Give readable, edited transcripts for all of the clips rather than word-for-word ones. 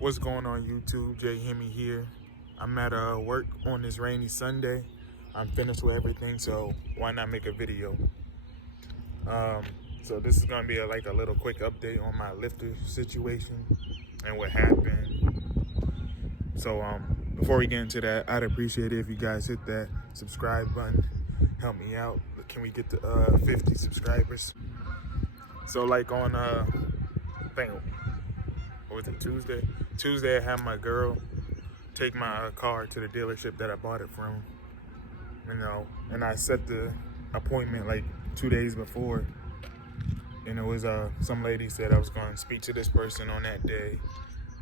What's going on YouTube? Jay Hemi here. I'm at work on this rainy Sunday. I'm finished with everything, so why not make a video? So this is gonna be a little quick update on my lifter situation and what happened. So before we get into that, I'd appreciate it if you guys hit that subscribe button. Help me out. Can we get to 50 subscribers? So on I think, what was it, Tuesday? Tuesday I had my girl take my car to the dealership that I bought it from. And I set the appointment 2 days before. And it was some lady said I was going to speak to this person on that day.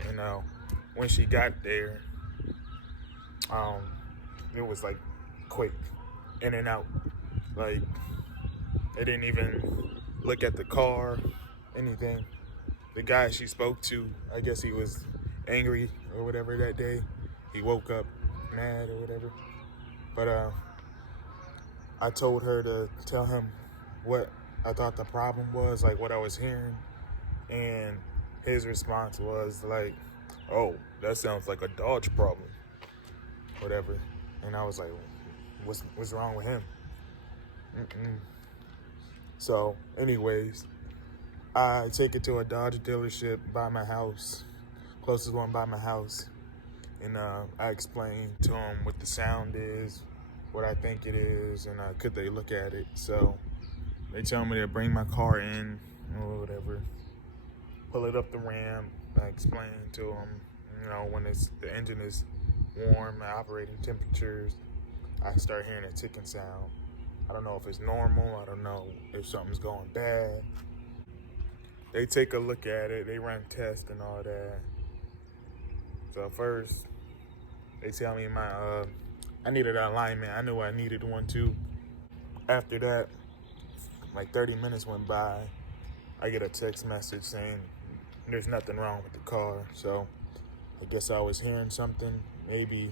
And when she got there, it was quick, in and out. They didn't even look at the car, anything. The guy she spoke to, I guess he was angry or whatever that day. He woke up mad or whatever. But I told her to tell him what I thought the problem was, what I was hearing. And his response was oh, that sounds like a Dodge problem, whatever. And I was like, what's wrong with him? So anyways, I take it to a Dodge dealership by my house, closest one by my house. And I explain to them what the sound is, what I think it is, and could they look at it. So they tell me to bring my car in or whatever, pull it up the ramp. I explain to them, when the engine is warm, at operating temperatures, I start hearing a ticking sound. I don't know if it's normal. I don't know if something's going bad. They take a look at it. They run tests and all that. So first, they tell me I needed an alignment. I knew I needed one too. After that, 30 minutes went by. I get a text message saying there's nothing wrong with the car. So I guess I was hearing something. Maybe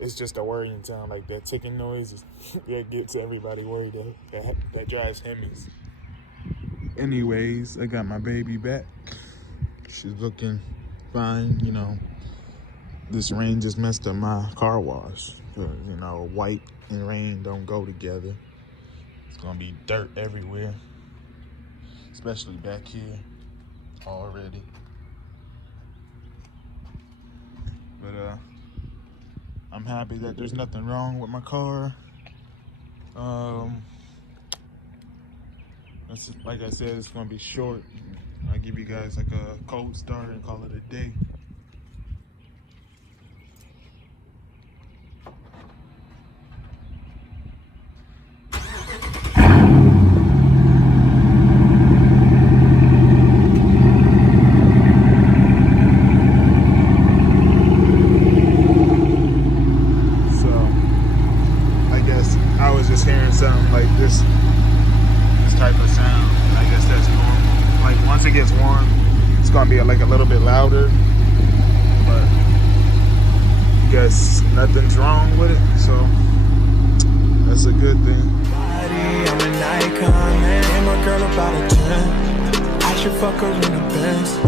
it's just a worrying sound, that ticking noise. That gets everybody worried. That drives Hemis. Anyways, I got my baby back. She's looking fine. This rain just messed up my car wash. White and rain don't go together. It's gonna be dirt everywhere, especially back here already. But I'm happy that there's nothing wrong with my car. Like I said, it's gonna be short. I'll give you guys a cold start and call it a day. Hearing something like this type of sound. I guess that's normal. Once it gets warm, it's gonna be a little bit louder, but I guess nothing's wrong with it, so that's a good thing. I'm an icon, man. My girl about a 10. I should fuck her in the Benz.